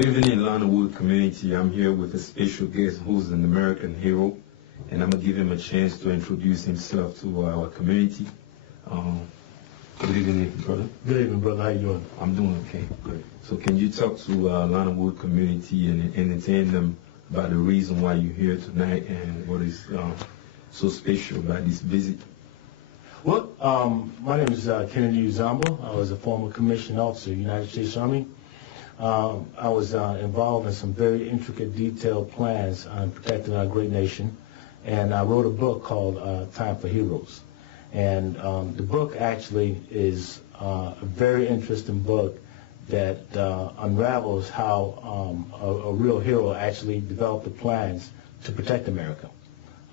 Good evening, Lanawood community. I'm here with a special guest who's an American hero, and I'm going to give him a chance to introduce himself to our community. Good evening, brother. Good evening, brother. How you doing? I'm doing okay. Good. So can you talk to Lanawood community and entertain them about the reason why you're here tonight and what is so special about this visit? Well, my name is Kennedy Uzomba. I was a former commissioned officer of the United States Army. I was involved in some very intricate, detailed plans on protecting our great nation, and I wrote a book called Time for Heroes. And the book actually is a very interesting book that unravels how a real hero actually developed the plans to protect America.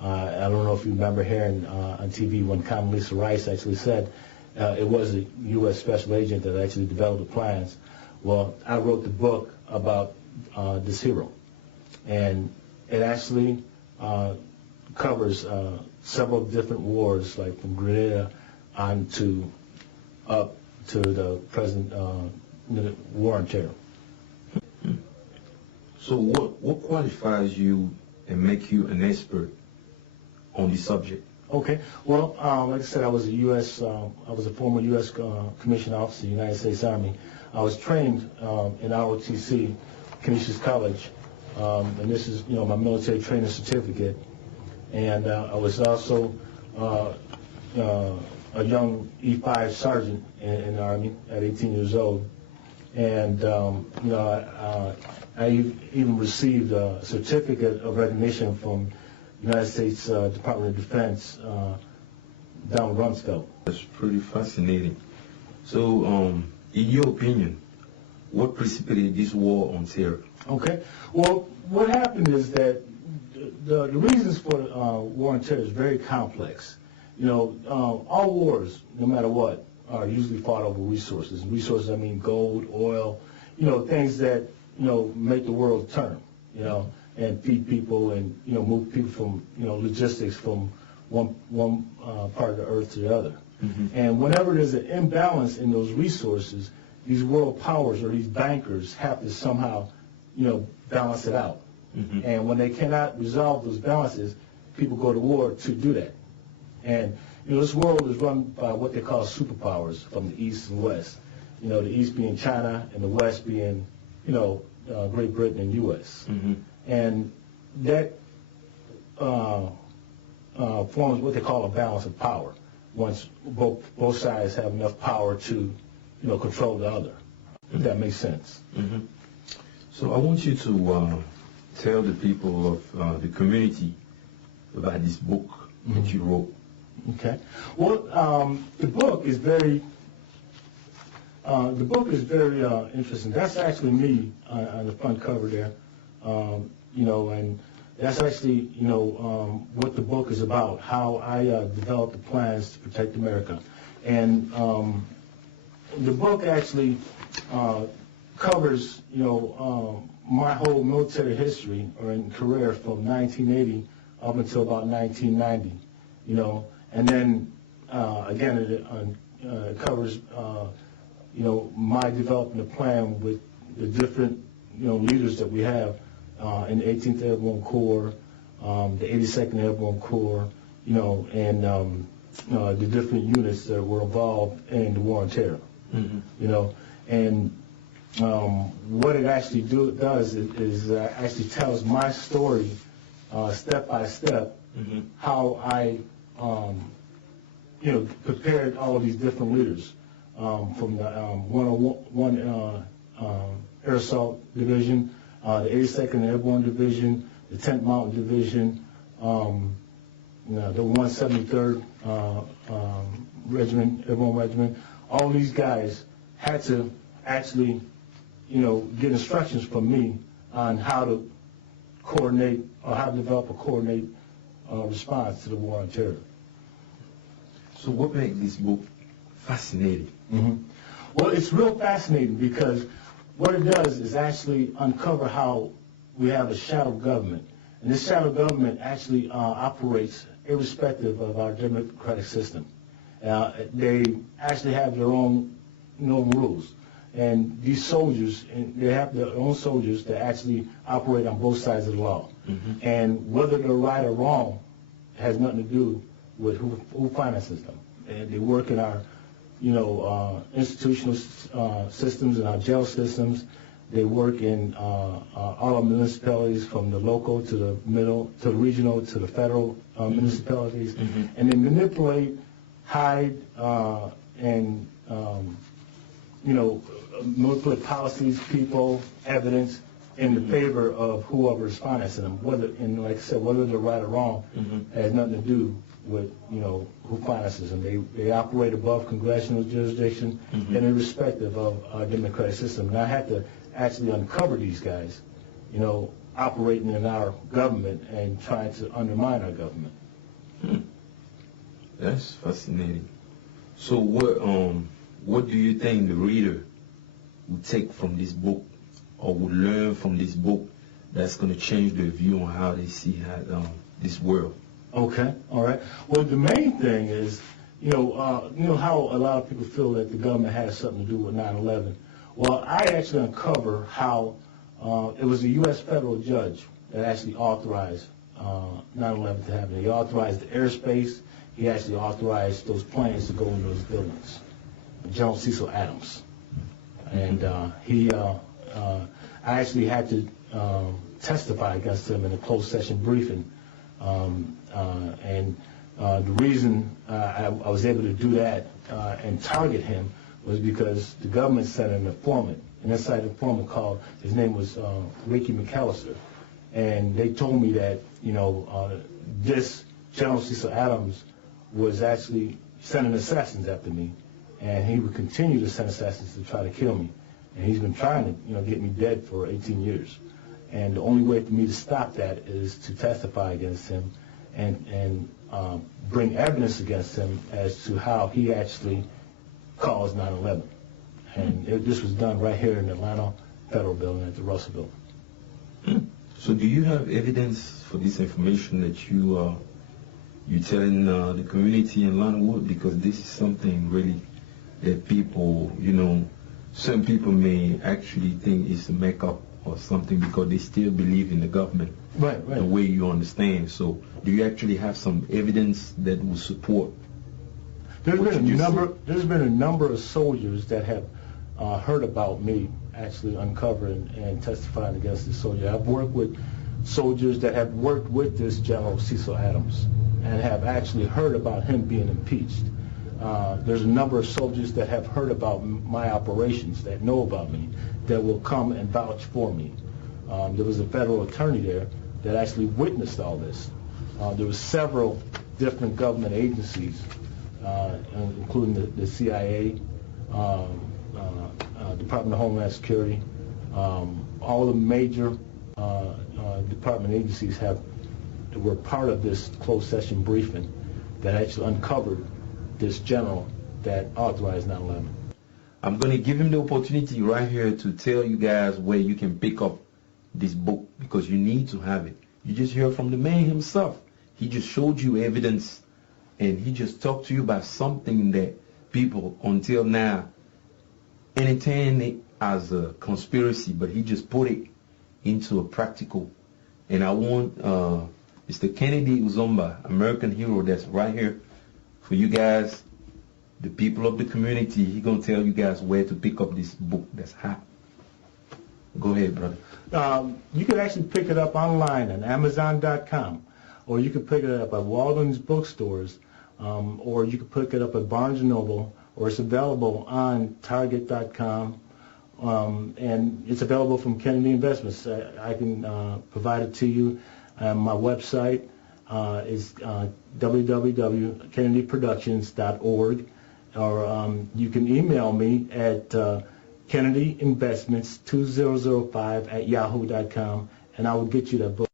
I don't know if you remember hearing on TV when Condoleezza Rice actually said it was a U.S. special agent that actually developed the plans. Well, I wrote the book about this hero, and it actually covers several different wars, like from Grenada on to up to the present war on terror. So what qualifies you and make you an expert on the subject? Okay. Well, like I said, I was a former U.S. commissioned officer of the United States Army. I was trained in ROTC, Canisius College, and this is, my military training certificate. And I was also a young E5 sergeant in the Army at 18 years old. And, I even received a certificate of recognition from the United States Department of Defense down in Rumsfeld. That's pretty fascinating. So, in your opinion, what precipitated this war on terror? Okay. Well, what happened is that the reasons for war on terror is very complex. All wars, no matter what, are usually fought over resources. And resources, I mean gold, oil, things that, make the world turn, and feed people and, move people from, logistics from one part of the earth to the other. Mm-hmm. And whenever there's an imbalance in those resources, these world powers or these bankers have to somehow, balance it out. Mm-hmm. And when they cannot resolve those balances, people go to war to do that. And, this world is run by what they call superpowers from the East and West. The East being China and the West being, Great Britain and U.S. Mm-hmm. And that forms what they call a balance of power once both sides have enough power to, control the other, if that makes sense. Mm-hmm. So I want you to tell the people of the community about this book that you wrote. Okay. Well, the book is very interesting. That's actually me on the front cover there, and that's actually, what the book is about, how I developed the plans to protect America. And the book actually covers, my whole military history or career from 1980 up until about 1990, and then again it covers, my developing a plan with the different, leaders that we have in the 18th Airborne Corps, the 82nd Airborne Corps, and the different units that were involved in the war on terror. Mm-hmm. And what it actually does is actually tells my story step by step, mm-hmm. how I prepared all of these different leaders from the 101 Air Assault Division, the 82nd Airborne Division, the 10th Mountain Division, the 173rd Regiment, Airborne Regiment. All these guys had to actually, get instructions from me on how to coordinate or how to develop a coordinated response to the war on terror. So what makes this book fascinating? Mm-hmm. Well, it's real fascinating because what it does is actually uncover how we have a shadow government. And this shadow government actually operates irrespective of our democratic system. They actually have their own rules. And these soldiers, and they have their own soldiers that actually operate on both sides of the law. And whether they're right or wrong has nothing to do with who finances them. And they work in our, institutional systems and our jail systems. They work in all our municipalities, from the local to the middle, to the regional, to the federal municipalities. And they manipulate, hide, and manipulate policies, people, evidence in the favor of whoever is financing them. And like I said, whether they're right or wrong has nothing to do with who finances them. They operate above congressional jurisdiction and irrespective of our democratic system. And I had to actually uncover these guys, operating in our government and trying to undermine our government. That's fascinating. So what do you think the reader would take from this book, or would learn from this book, that's going to change their view on how they see this world? Okay, all right. Well, the main thing is, how a lot of people feel that the government has something to do with 9/11. Well, I actually uncover how it was a U.S. federal judge that actually authorized 9/11 to happen. He authorized the airspace. He actually authorized those planes to go into those buildings. General Cecil Adams. And I actually had to testify against him in a closed session briefing. The reason I was able to do that and target him was because the government sent an informant, an inside informant called, his name was Ricky McAllister. And they told me that, this General Cecil Adams was actually sending assassins after me. And he would continue to send assassins to try to kill me. And he's been trying to, get me dead for 18 years. And the only way for me to stop that is to testify against him and bring evidence against him as to how he actually caused 9/11. And this was done right here in the Atlanta Federal Building at the Russell Building. So do you have evidence for this information that you're telling the community in Atlanta? Because this is something really that people, some people may actually think is a make-up or something because they still believe in the government, right. The way you understand. So do you actually have some evidence that will support? There's been a number of soldiers that have heard about me actually uncovering and testifying against this soldier. I've worked with soldiers that have worked with this General Cecil Adams and have actually heard about him being impeached. There's a number of soldiers that have heard about my operations, that know about me, that will come and vouch for me. There was a federal attorney there that actually witnessed all this. There were several different government agencies, including the CIA, Department of Homeland Security. All the major department agencies were part of this closed session briefing that actually uncovered this general that authorized 9/11. I'm going to give him the opportunity right here to tell you guys where you can pick up this book, because you need to have it. You just heard from the man himself. He just showed you evidence, and he just talked to you about something that people until now entertain it as a conspiracy, but he just put it into a practical. And I want Mr. Kennedy Uzomba, American hero, that's right here for you guys, the people of the community. He's going to tell you guys where to pick up this book that's hot. Go ahead, brother. You can actually pick it up online at Amazon.com, or you can pick it up at Walden's bookstores, or you can pick it up at Barnes & Noble, or it's available on Target.com, and it's available from Kennedy Investments. I can provide it to you. My website is www.kennedyproductions.org, or you can email me at kennedyinvestments2005@yahoo.com, and I will get you that book.